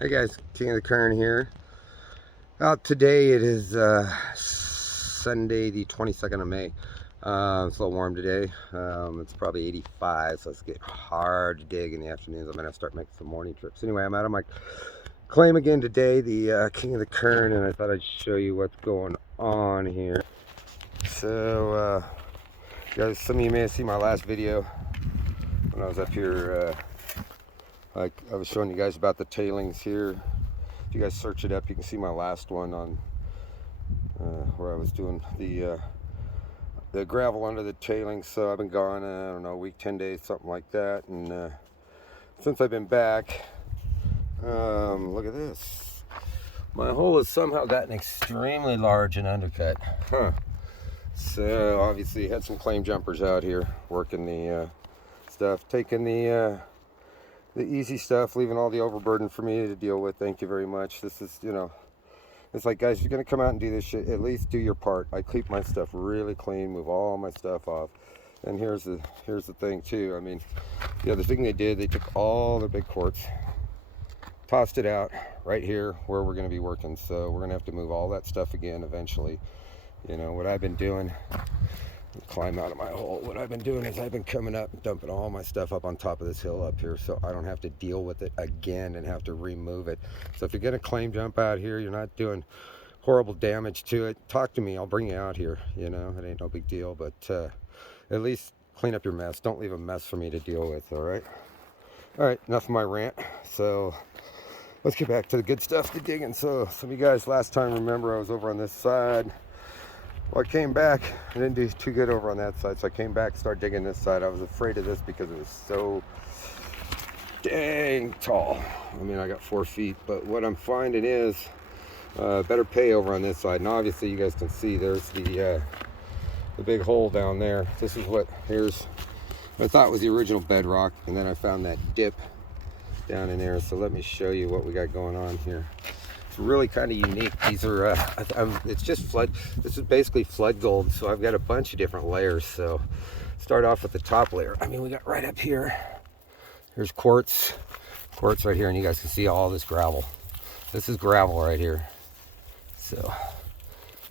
Hey guys, King of the Kern here. Today it is Sunday the 22nd of May. It's a little warm today. It's probably 85, so it's getting hard to dig in the afternoons. I'm going to start making some morning trips. Anyway, I'm out on my claim again today, the King of the Kern, and I thought I'd show you what's going on here. So, guys, some of you may have seen my last video when I was up here. Like I was showing you guys about the tailings here. If you guys search it up, you can see my last one on where I was doing the gravel under the tailings. So I've been gone, I don't know, a week, 10 days, something like that. And since I've been back, look at this. My hole has somehow gotten extremely large and undercut. So obviously had some claim jumpers out here working the stuff, taking the easy stuff, leaving all the overburden for me to deal with. Thank you very much. This is, you know, it's like, guys, if you're gonna come out and do this shit, at least do your part. I keep my stuff really clean, move all my stuff off. And here's the thing too. I mean, the other thing they did, they took all the big quartz, tossed it out right here where we're gonna be working. So we're gonna have to move all that stuff again eventually. You know what I've been doing, climb out of my hole. What I've been doing is I've been coming up and dumping all my stuff up on top of this hill up here, so I don't have to deal with it again and have to remove it. So if you're gonna claim jump out here, you're not doing horrible damage to it, talk to me, I'll bring you out here. You know, it ain't no big deal, but at least clean up your mess. Don't leave a mess for me to deal with. All right, enough of my rant. So let's get back to the good stuff, the digging. So some of you guys last time remember I was over on this side. Well, I came back, I didn't do too good over on that side, so I came back and started digging this side. I was afraid of this because it was so dang tall. I mean, I got 4 feet, but what I'm finding is better pay over on this side. And obviously you guys can see there's the big hole down there. This is what, here's, I thought was the original bedrock, and then I found that dip down in there. So let me show you what we got going on here. Really kind of unique. These are it's just flood, this is basically flood gold, so I've got a bunch of different layers. So start off with the top layer. I mean, we got right up here, here's quartz right here, and you guys can see all this gravel. This is gravel right here, so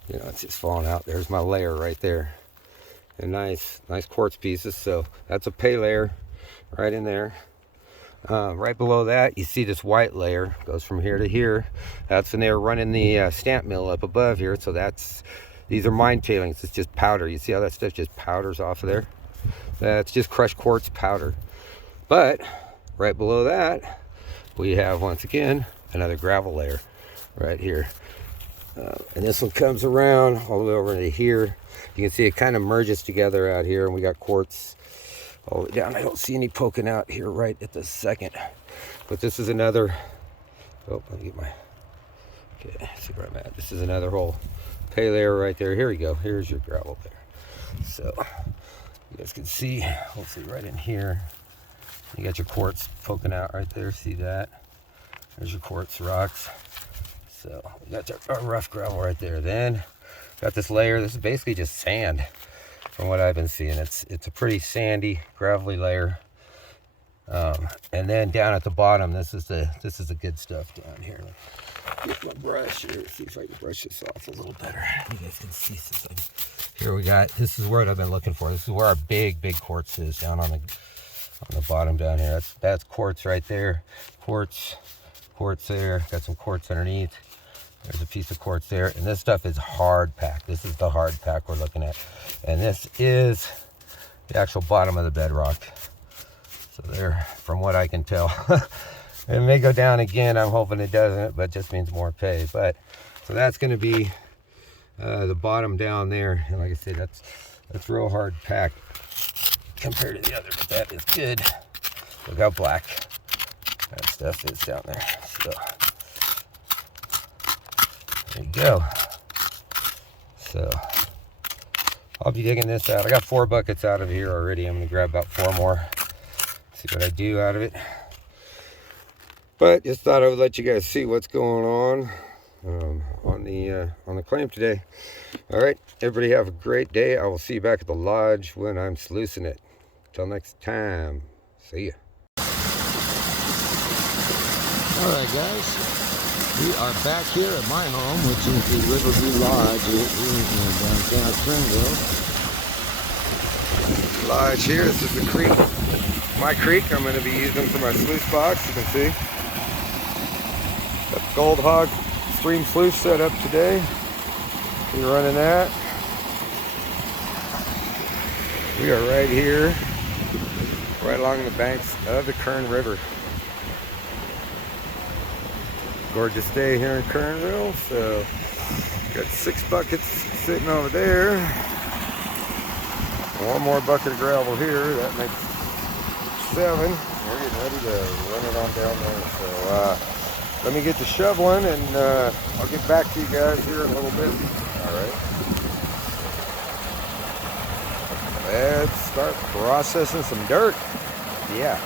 you know, it's just falling out. There's my layer right there, and nice quartz pieces. So that's a pay layer right in there. Right below that, you see this white layer goes from here to here. That's when they were running the stamp mill up above here. So these are mine tailings. It's just powder. You see how that stuff just powders off of there? That's just crushed quartz powder. But right below that, we have, once again, another gravel layer right here. And this one comes around all the way over to here. You can see it kind of merges together out here, and we got quartz all the way down. I don't see any poking out here right at the second, but this is another, oh, let me get my, okay, see where I'm at. This is another whole pay layer right there. Here we go. Here's your gravel there. So you guys can see, hopefully right in here, you got your quartz poking out right there. See that? There's your quartz rocks. So we got our rough gravel right there. Then got this layer. This is basically just sand. From what I've been seeing, it's a pretty sandy, gravelly layer. And then down at the bottom, this is the good stuff down here. Get my brush here. See if I can brush this off a little better. You guys can see this. Here we got. This is what I've been looking for. This is where our big quartz is, down on the bottom down here. That's quartz right there. Quartz there. Got some quartz underneath. There's a piece of quartz there, and this stuff is hard pack. This is the hard pack we're looking at, and this is the actual bottom of the bedrock. So there, from what I can tell, it may go down again. I'm hoping it doesn't, but it just means more pay. But so that's going to be the bottom down there, and like I said, that's real hard pack compared to the other, but that is good. Look how black that stuff is down there. So there you go. So I'll be digging this out. I got 4 buckets out of here already. I'm going to grab about 4 more. See what I do out of it. But just thought I would let you guys see what's going on the claim today. All right, everybody have a great day. I will see you back at the lodge when I'm sluicing it. Till next time, see ya. Alright guys, we are back here at my home, which is the Riverview Lodge here in downtown Springville. Lodge here, this is the creek, my creek. I'm going to be using for my sluice box, you can see. Got the Gold Hog stream sluice set up today. We're running that. We are right here, right along the banks of the Kern River. Gorgeous day here in Kernville. So got 6 buckets sitting over there. One more bucket of gravel here. That makes 7. We're getting ready to run it on down there. So let me get to shoveling, and I'll get back to you guys here in a little bit. All right. Let's start processing some dirt. Yeah.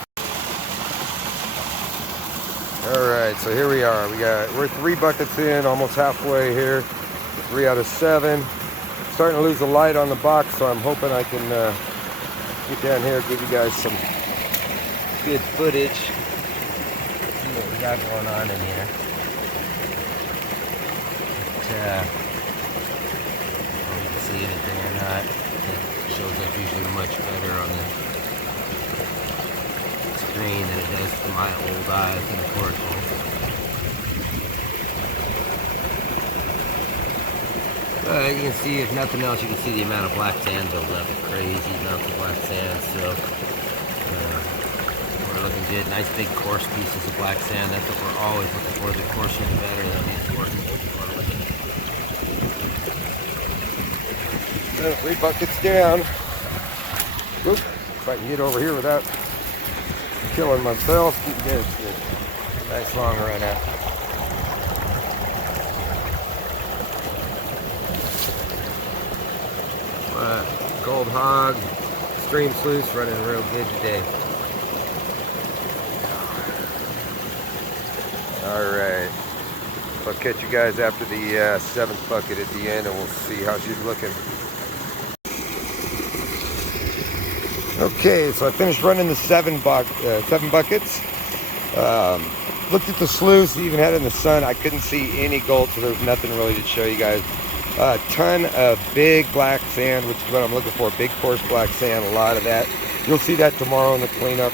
All right, so here we are. We're 3 buckets in, almost halfway here. 3 out of 7. Starting to lose the light on the box, so I'm hoping I can get down here, give you guys some good footage. See what we got going on in here. But, I don't know if you can see anything or not. It shows up usually much better on the screen than it does to my old eyes in the portal. You can see, if nothing else, you can see the amount of black sand build up. Crazy amounts of black sand. So we're looking good. Nice big coarse pieces of black sand. That's what we're always looking for. The coarser the better. That'll be important. 3 buckets down. Oop, if I can get over here without killing myself, keep you guys good. Nice long run out. Gold Hog stream sluice running real good today. Alright, I'll catch you guys after the 7th bucket at the end, and we'll see how she's looking. Okay, so I finished running the 7 buckets. Looked at the sluice, even had it in the sun. I couldn't see any gold, so there's nothing really to show you guys. A ton of big black sand, which is what I'm looking for. Big coarse black sand, a lot of that. You'll see that tomorrow in the cleanup.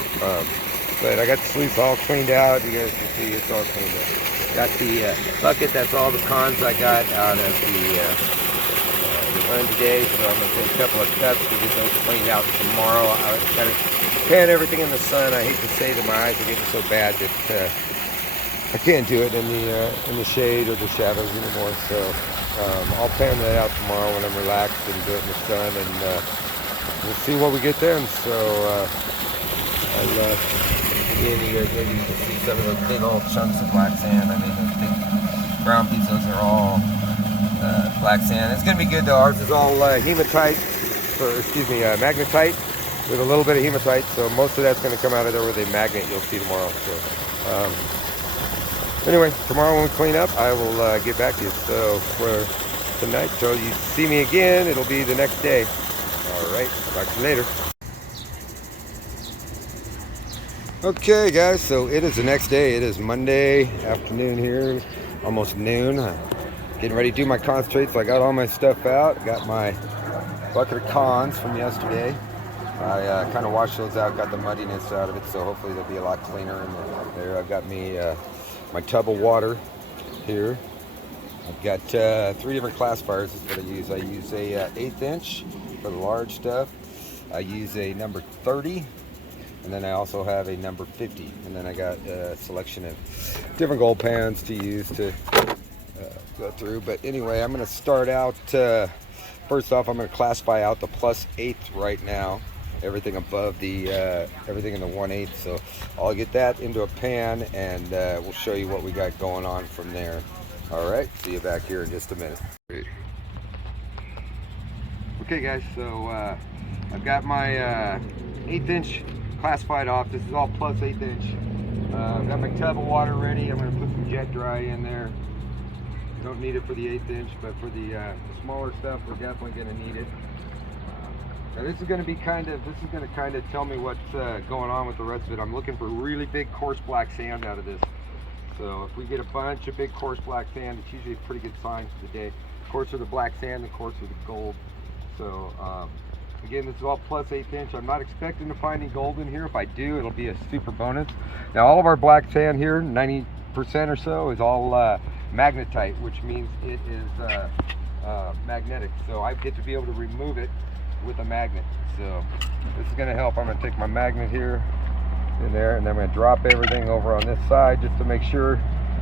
But I got the sluice all cleaned out. You guys can see it's all cleaned up. Got the bucket. That's all the cons I got out of the run today. So I'm going to take a couple of steps to get those cleaned out tomorrow. I got to pan everything in the sun. I hate to say that my eyes are getting so bad that I can't do it in the shade or the shadows anymore. So I'll pan that out tomorrow when I'm relaxed and do it in the sun, and we'll see what we get then. So again, you guys maybe can see some of those big old chunks of black sand. I mean, those big brown pieces, those are all black sand. It's going to be good though. Ours is all hematite, or excuse me, magnetite with a little bit of hematite. So most of that's going to come out of there with a magnet. You'll see tomorrow. So anyway, tomorrow when we clean up, I will get back to you. So for tonight, till you see me again, it'll be the next day. All right, talk to you later. Okay, guys, so it is the next day. It is Monday afternoon here, almost noon. Getting ready to do my concentrate, so I got all my stuff out. Got my bucket of cons from yesterday. I kind of washed those out, got the muddiness out of it, so hopefully they'll be a lot cleaner in there. I've got me my tub of water here. I've got 3 different classifiers is what I use. I use a 1/8 inch for the large stuff. I use a number 30, and then I also have a number 50. And then I got a selection of different gold pans to use to go through. But anyway, I'm going to start out. First off, I'm going to classify out the +8 right now. Everything above the everything in the 1/8. So I'll get that into a pan, and we'll show you what we got going on from there. All right, see you back here in just a minute. Okay guys, so I've got my 1/8 inch classified off. This is all +8 inch. I've got my tub of water ready. I'm going to put some jet dry in there. Don't need it for the 1/8 inch, but for the smaller stuff, we're definitely going to need it. Now this is going to kind of tell me what's going on with the rest of it. I'm looking for really big coarse black sand out of this. So if we get a bunch of big coarse black sand, it's usually a pretty good sign for the day. The coarser the black sand, the coarser the gold. So again, this is all plus 1/8 inch. I'm not expecting to find any gold in here. If I do, it'll be a super bonus. Now all of our black sand here, 90% or so, is all magnetite, which means it is magnetic. So I get to be able to remove it with a magnet. So this is going to help. I'm going to take my magnet here in there, and then I'm going to drop everything over on this side just to make sure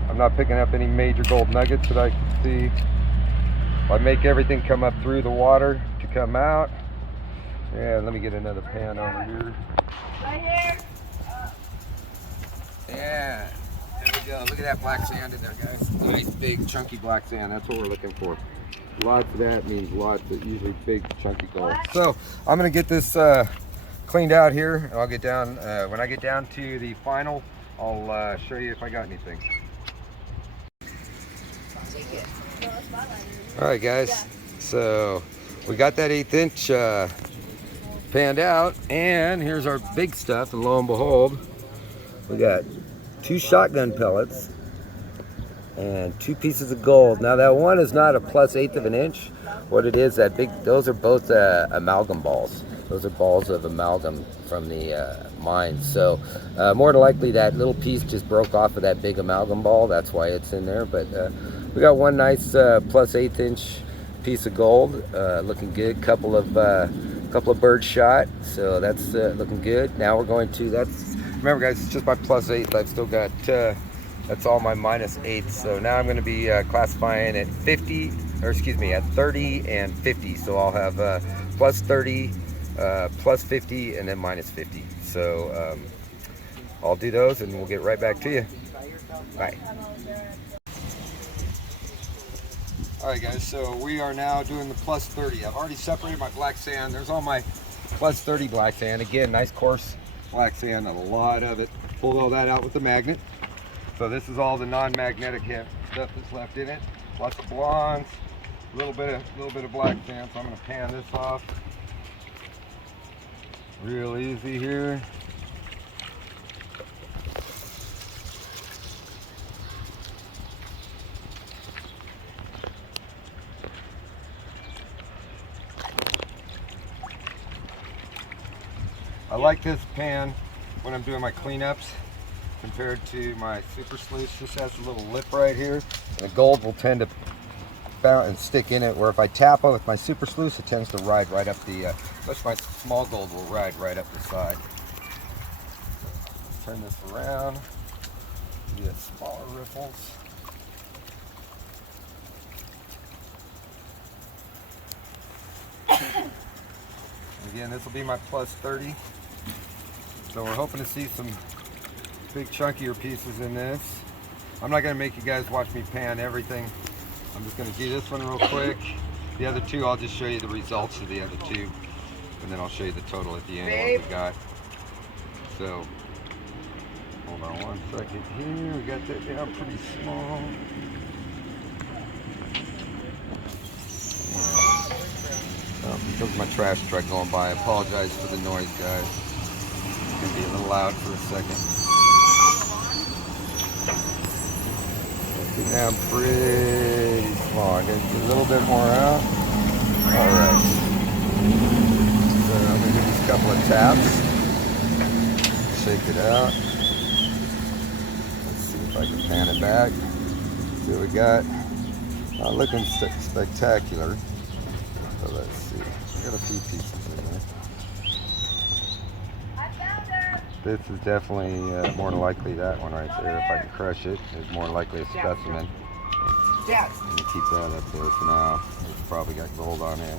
I'm not picking up any major gold nuggets that I can see. If I make everything come up through the water to come out. And let me get another pan over here. Right here. Yeah, there we go. Look at that black sand in there, guys. Nice, big, chunky black sand. That's what we're looking for. Lots of that means lots of usually big, chunky gold. So I'm going to get this cleaned out here. I'll get down, when I get down to the final, I'll show you if I got anything. All right, guys. So we got that 1/8 inch panned out, and here's our big stuff. And lo and behold, we got 2 shotgun pellets and 2 pieces of gold. Now that one is not a plus 1/8 of an inch. What it is, that big, those are both amalgam balls. Those are balls of amalgam from the mine. So more than likely that little piece just broke off of that big amalgam ball. That's why it's in there. But we got one nice plus 1/8 inch piece of gold, looking good. Couple of birds shot. So that's looking good. Now we're going to, remember guys, it's just my plus 1/8. I've still got, that's all my minus 8. So now I'm going to be classifying at 50, or excuse me, at 30 and 50. So I'll have plus 30, plus 50, and then minus 50. So I'll do those and we'll get right back to you. Bye. All right guys, so we are now doing the plus 30. I've already separated my black sand. There's all my plus 30 black sand. Again, nice coarse black sand, a lot of it. Pulled all that out with the magnet. So this is all the non-magnetic stuff that's left in it. Lots of blondes, a little bit of black sand. So I'm going to pan this off real easy here. I like this pan when I'm doing my cleanups compared to my super sluice. This has a little lip right here. The gold will tend to bounce and stick in it, where if I tap it with my super sluice, it tends to ride right up the, especially my small gold will ride right up the side. Turn this around, get smaller ripples. Again, this will be my plus 30. So we're hoping to see some big chunkier pieces in this. I'm not going to make you guys watch me pan everything. I'm just going to do this one real quick. The other two, I'll just show you the results of the other two. And then I'll show you the total at the end of what we got. So, hold on one second here. We got that down pretty small. Because of my trash truck going by, I apologize for the noise, guys. It's going to be a little loud for a second. Get down pretty small. I'm going to get a little bit more out. Alright. So I'm going to do just a couple of taps. Shake it out. Let's see if I can pan it back. See what we got. Not looking spectacular. So let's see. We got a few pieces in there. This is definitely more than likely that one right there. If I can crush it, it's more likely a specimen. Dad. I'm gonna keep that up there for now. It's probably got gold on it.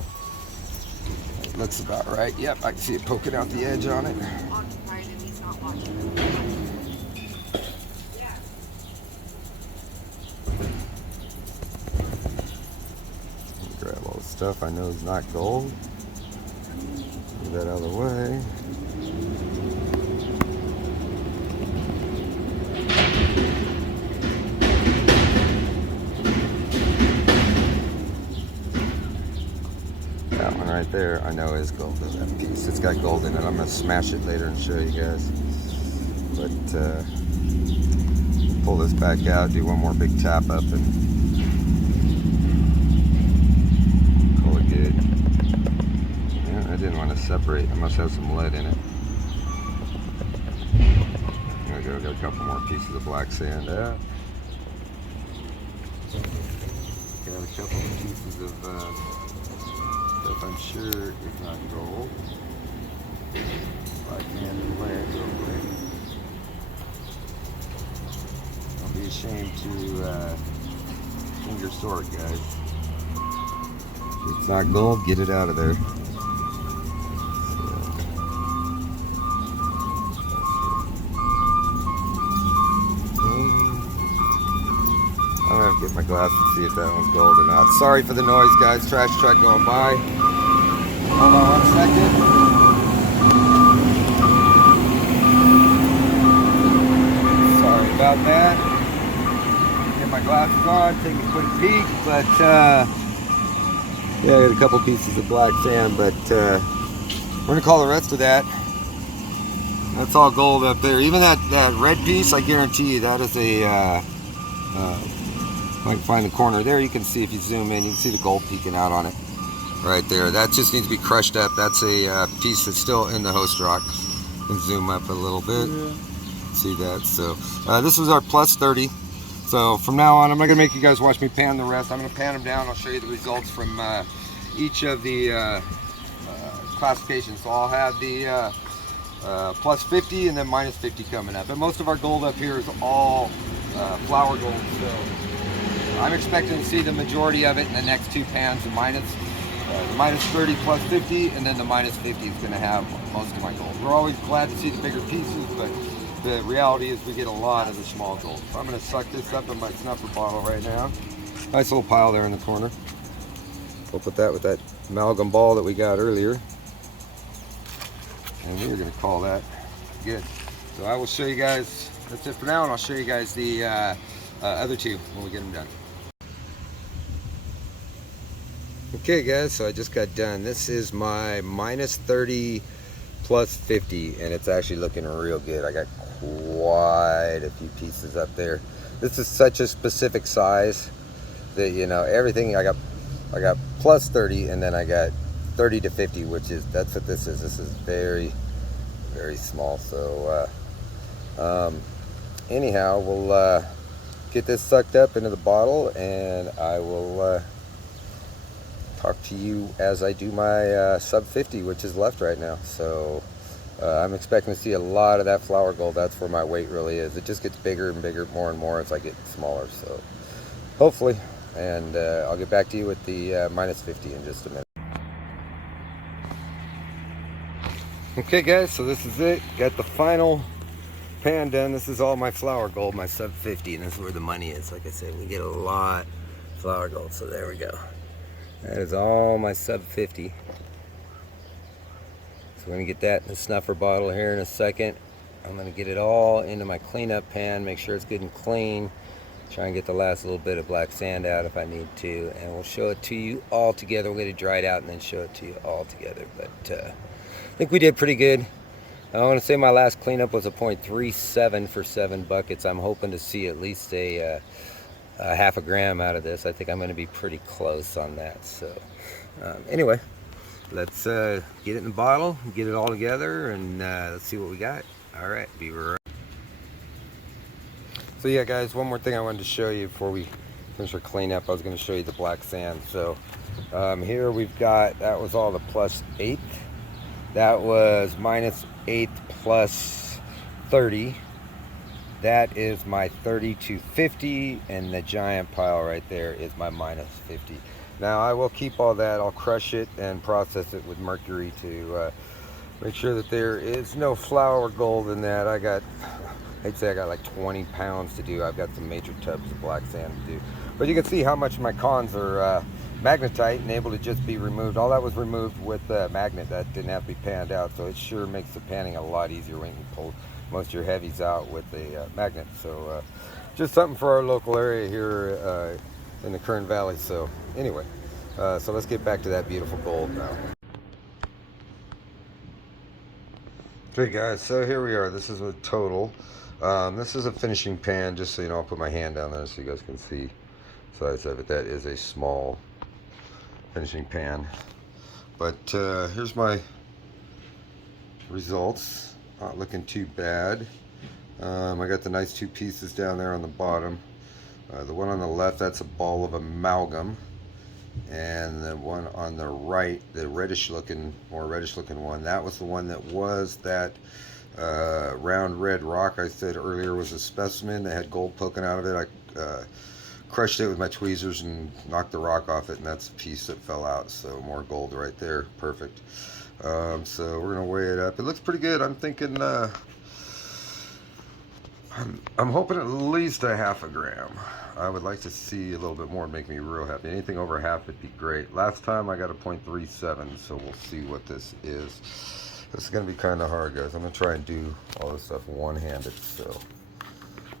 It looks about right. Yep, I can see it poking out the edge on it. Grab all the stuff I know is not gold. Move that out of the way. That one right there, I know is gold in that piece. It's got gold in it. I'm going to smash it later and show you guys. But pull this back out, do one more big tap up, and call it good. Yeah, I didn't want to separate. I must have some lead in it. There we go. Got a couple more pieces of black sand. Yeah. Got a couple of pieces of stuff I'm sure is not gold. Black sand and lead real quick. Don't be ashamed to finger sort, guys. If it's not gold, get it out of there. I'm gonna have to get my glasses to see if that one's gold or not. Sorry for the noise, guys. Trash truck going by. Hold on 1 second. Sorry about that. Get my glasses on, take a quick peek, but yeah, I got a couple pieces of black sand, but we're gonna call the rest of that. That's all gold up there. Even that red piece, I guarantee you, that is a I can find the corner there. You can see, if you zoom in, you can see the gold peeking out on it right there. That just needs to be crushed up. That's a piece that's still in the host rock. And zoom up a little bit. Yeah. See that? So this was our plus 30. So from now on, I'm not gonna make you guys watch me pan the rest. I'm gonna pan them down. I'll show you the results from each of the classifications. So I'll have the plus 50 and then minus 50 coming up. And most of our gold up here is all flower gold. So I'm expecting to see the majority of it in the next two pans, the minus 30 plus 50, and then the minus 50 is going to have most of my gold. We're always glad to see the bigger pieces, but the reality is we get a lot of the small gold. So I'm going to suck this up in my snuffer bottle right now. Nice little pile there in the corner. We'll put that with that amalgam ball that we got earlier. And we're going to call that good. So I will show you guys, that's it for now, and I'll show you guys the other two when we get them done. Okay guys, so I just got done. This is my minus 30 plus 50, and it's actually looking real good. I got quite a few pieces up there. This is such a specific size that, you know, everything I got plus 30, and then I got 30 to 50, which is, that's what this is. This is very, very small. So anyhow, we'll get this sucked up into the bottle, and I will talk to you as I do my sub 50, which is left right now. So I'm expecting to see a lot of that flower gold. That's where my weight really is. It just gets bigger and bigger, more and more as I get smaller. So hopefully, and I'll get back to you with the minus 50 in just a minute. Okay guys, so this is it. Got the final pan done. This is all my flower gold, my sub 50, and this is where the money is. Like I said, we get a lot of flower gold. So there we go. That is all my sub 50. So we're gonna get that in the snuffer bottle here in a second. I'm gonna get it all into my cleanup pan, make sure it's good and clean. Try and get the last little bit of black sand out if I need to, and we'll show it to you all together. We're gonna dry it out and then show it to you all together. But I think we did pretty good. I want to say my last cleanup was a .37 for 7 buckets. I'm hoping to see at least a half a gram out of this. I think I'm going to be pretty close on that. So anyway, let's get it in the bottle, get it all together, and let's see what we got. All right, be right. So yeah guys, one more thing I wanted to show you before we finish our cleanup. I was going to show you the black sand. So here we've got, that was all the plus 8. That was minus 8 plus 30. That is my 30 to 50, and the giant pile right there is my minus 50. Now I will keep all that. I'll crush it and process it with mercury to make sure that there is no flower gold in that. I'd say I got like 20 pounds to do. I've got some major tubs of black sand to do. But you can see how much my cons are magnetite and able to just be removed. All that was removed with the magnet. That didn't have to be panned out, so it sure makes the panning a lot easier when you pull most of your heavies out with the magnet. So just something for our local area here in the Kern Valley. So anyway, so let's get back to that beautiful gold now. Okay guys, so here we are. This is a total This is a finishing pan, just so you know. I'll put my hand down there so you guys can see the size of it. That is a small finishing pan. But here's my results. Not looking too bad. I got the nice two pieces down there on the bottom. The one on the left, that's a ball of amalgam. And the one on the right, the reddish looking, more reddish looking one, that was the one that was that round red rock I said earlier was a specimen that had gold poking out of it. I crushed it with my tweezers and knocked the rock off it, and that's the piece that fell out. So more gold right there. Perfect. So we're gonna weigh it up. It looks pretty good. I'm thinking I'm hoping at least a half a gram. I would like to see a little bit more, make me real happy. Anything over half would be great. Last time I got a 0.37, so we'll see what this is. This is going to be kind of hard, guys. I'm going to try and do all this stuff one-handed, so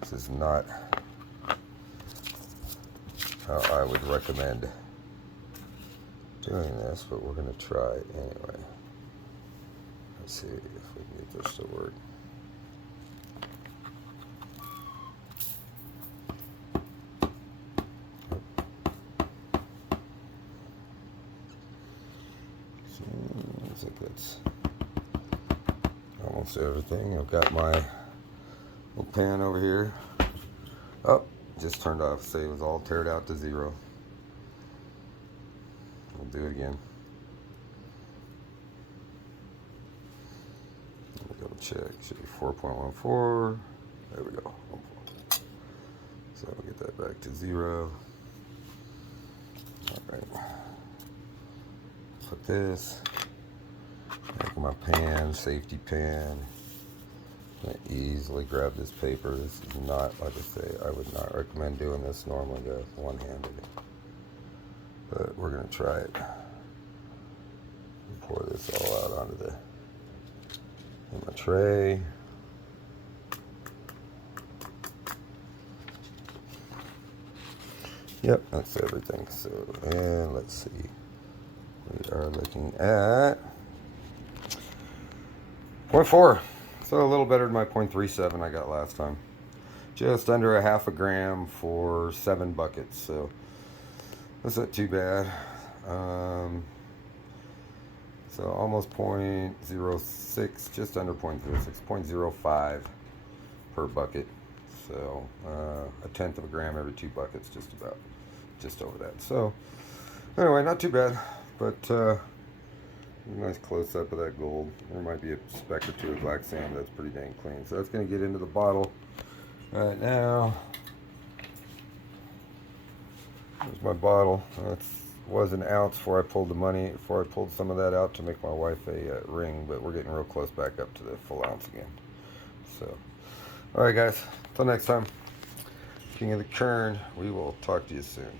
this is not how I would recommend doing this, but we're going to try anyway. Let's see if we can get this to work. Looks like that's almost everything. I've got my little pan over here. Oh, just turned off. Say it was all teared out to 0. We'll do it again. Let me double check. Should be 4.14. There we go. So we'll get that back to 0. All right. Put this back in my pan, safety pan. I'm gonna easily grab this paper. This is not, like I say, I would not recommend doing this normally, guys, one-handed. But we're gonna try it. Pour this all out onto in my tray. Yep, that's everything. So, and let's see. We are looking at 0.4. So a little better than my 0.37 I got last time. Just under a half a gram for 7 buckets. So that's not too bad. So almost 0.06, just under 0.06, 0.05 per bucket. So a tenth of a gram every 2 buckets, just over that. So anyway, not too bad. But nice close up of that gold. There might be a speck or two of black sand. That's pretty dang clean. So that's going to get into the bottle right now. There's my bottle. That was an ounce before I pulled the money. Before I pulled some of that out to make my wife a ring. But we're getting real close back up to the full ounce again. So, all right, guys. Until next time. King of the Kern. We will talk to you soon.